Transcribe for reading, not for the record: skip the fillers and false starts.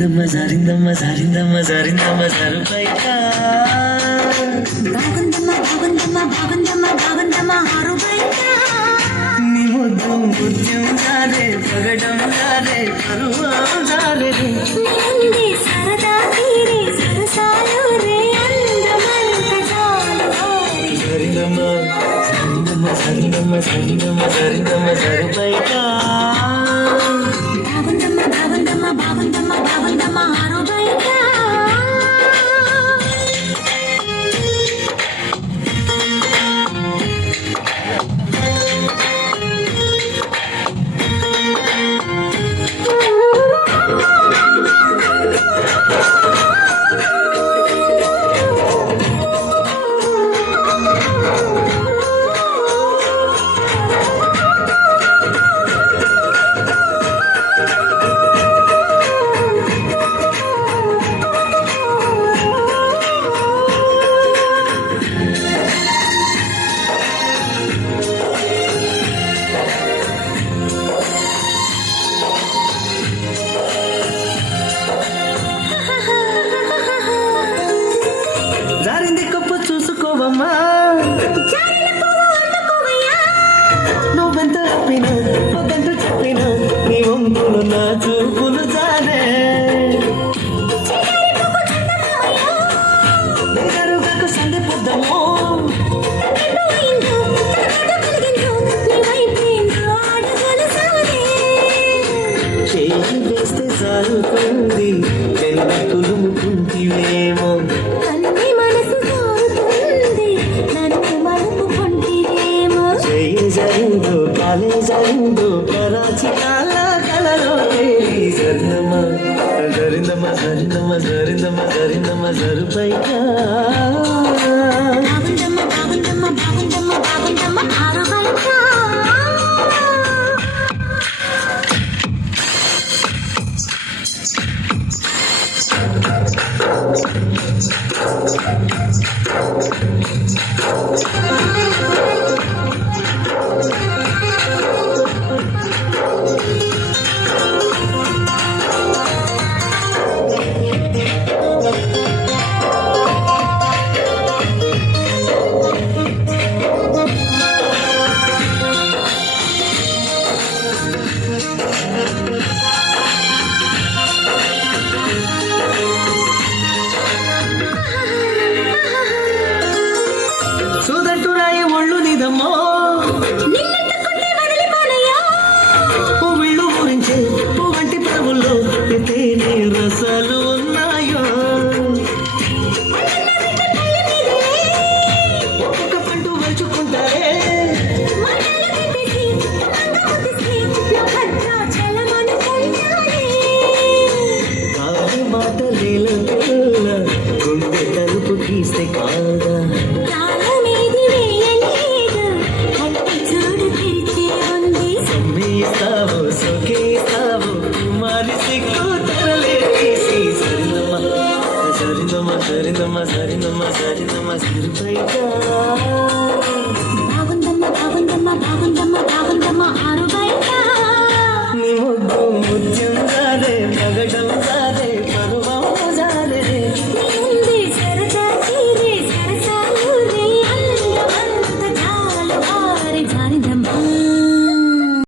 జారిందమ్మ జారిందమ్మ జారిందమ్మ జారిందమ్మ జారుపైకా బాగుందమ్మ బాగుందమ్మ బాగుందమ్మ బాగుందమ్మ హారుపైకా నీ ముద్దు ముత్యం జారే పగడం జారే పరువం జారే ఉంది సరదా తీరే సరసాలు రే అందమంత జారి జారిందమ్మ జారిందమ్మ జారిందమ్మ జారిందమ్మ జారిందమ్మ జారుపైకా బాగుందమ్మ బాగుందమ్మ బాగుందమ్మ బాగుందమ్మ హారుపైకా జారింది కప్పు చూసుకోవమ్మా నువ్వెంత చెప్పినా ఒకంత చెప్పినా నీ వంపులు నా చూపులు జారే నిగరుగకు సంధి పొద్దము చేయి వేస్తే సారుతుంది వెన్న కులుముకుంటివేమో జరిందో కాలే జరిందో కరాచి కాల కలలో జరిందమ్మ జరిందమ్మ జరిందమ్మ జరిందమ్మ జరిందమ్మ జరుపైకా బాగుందమ్మ బాగుందమ్మ బాగుందమ్మ బాగుందమ్మ హారుపైకా సుదట్టురాయి ఒళ్ళు నిదమ్మో పువ్విళ్ళు గురించే పువ్వంటి ప్రభుల్లో తేనె రసాలు ఉన్నాయో ఒక్కొక్క పండు వలుచుకుంటారే కాదు మాటలేల గుండె తలుపు గీస్తే కాదా సమ్మేస్తావు సొకేస్తావు మరి సిగ్గు తరలేసి సరినమ్మ సరినమ్మ సరినమ్మ సరినమ్మ సరినమ్మ సరిపైగా